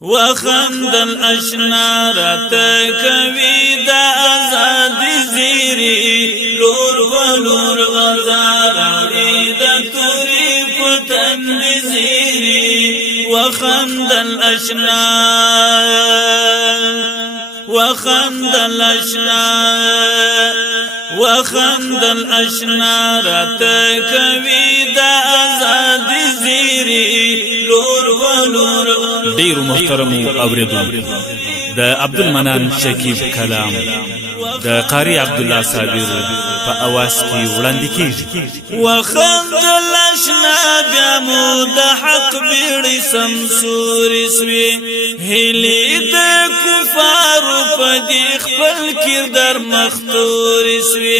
وخندل اشنا راته کوي د آزاد زیری لور ولور غزار اوري د توري پتن زیری وخندل اشنا راته کوي د آزاد زیری لور ولور ډیر محترم اوریدونکو د عبدالمنان شکیب کلام د قاری عبدالله صابر په اواز کې وړاندې کیږي وخندل اشنا بیا مو د حق بیړی سمسور سوی هلی د کفار په دې خپل کردار مختور سوی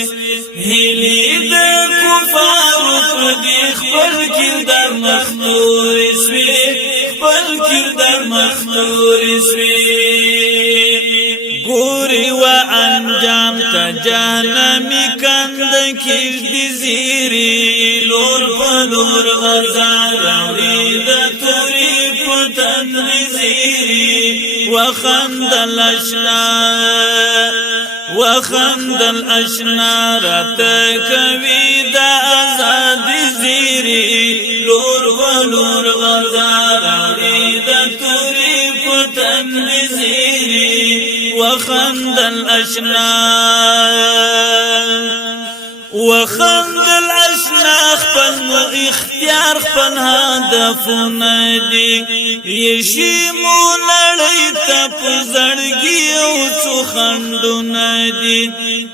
هلی د کفار په دې خپل کردار مختور سوی خپل کردار مختور سوی ګوري و انجام ته جهنمی کند کېږدي زیری لور په لور غزار اوري د توري پتن زیری وخندل اشنا راته کوي د آزاد زیری لور ولور غزار اوري د توري پتن زیری وخندل اشنا خپل اختیار خپل هدفونه دي یشي مو لړۍ ته په زړګي او څو خندونه دي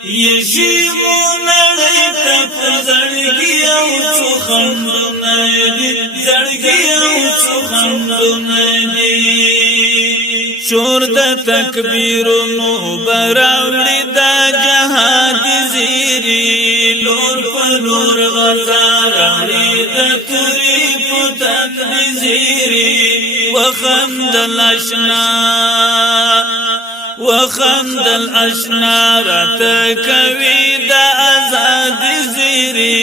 یشي مو لړۍ ته په زړګي او څو خندونه دي زړګي او څو خندونه دي شور د تکبیرونو براوړي د جهاد زیری لور په لور غزار اوري د توري پتن زیری وخندل اشنا راته کوي د آزاد زیری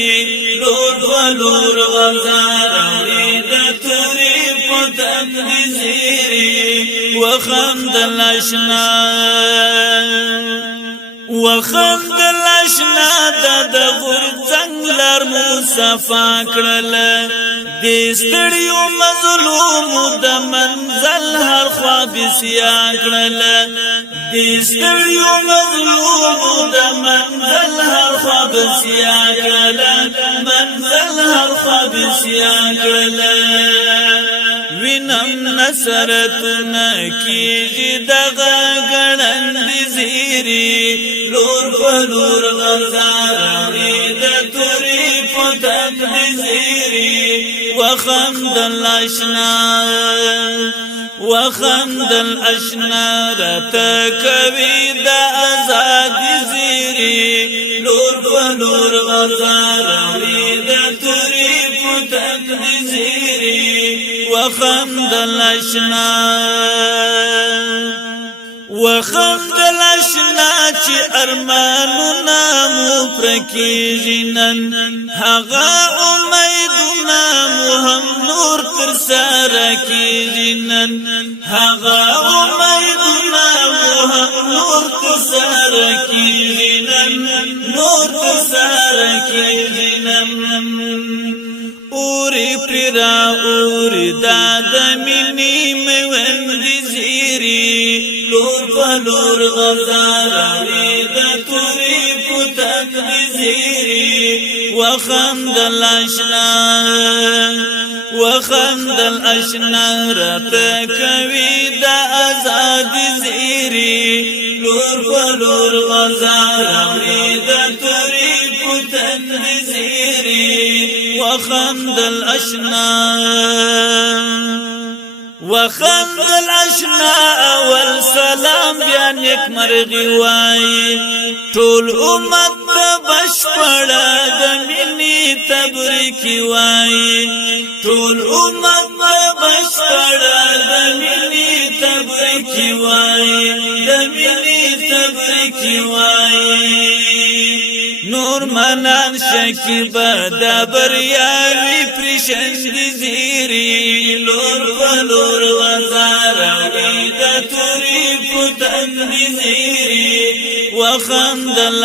لور په لور غزار اوري د توري پتن زیری وخندل اشنا د غرزنګ لار مصفا کړل د ستړیو مظلوم د منزل هر خوا بسیا کړل د ستړیو مظلوم د منزل هر خوا بسیا کړل منزل هر خوا بسیا کړل وینم نصرتنا کیږي دغه ګړند زیری لور په لور غزار اوري د توري پتن زیری وخندل اشنا راته کوي د آزاد زیری لور په لور غزار اوري د توري پتن زیری وخندل اشنا چې ارمانونه مو پرکیږي نن هغه امیدونه مو هم نور تر سره کیږي نن هغه امیدونه مو هم نور تر سره کیږي نن نور تر سره کیږي نن اوری پرا اوری داد منی موند زیری لور په لور غزار اوري د توري پتن زیری وخندل اشنا راته کوي د آزاد زیری لور په لور غزار اوري د توري پتن زیری وخندل اشنا اول سلام بیا نیک مرغي وای ټول امت بشپړ د مینې تبریک وای ټول امت بشپړ د مینې تبریک وای د مینې تبریک وای نور منان شکیب د بریاوی پرشند زیری لور ولور وزار توري پتنګ دي زیری وخندل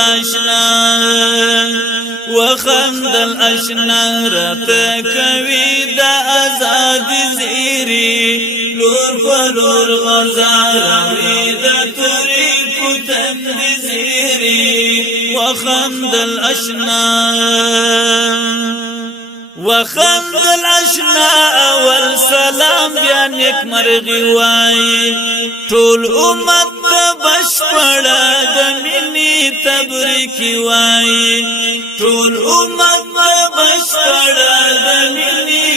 اشنا راته کوي د آزاد زیری لور فلور غزار د توري پتنګ دي زیری وخندل اشنا اول سلام بیا نیک مرغي وای ټول امت بشپړه د مینې تبریک وای ټول امت بشپړه د مینې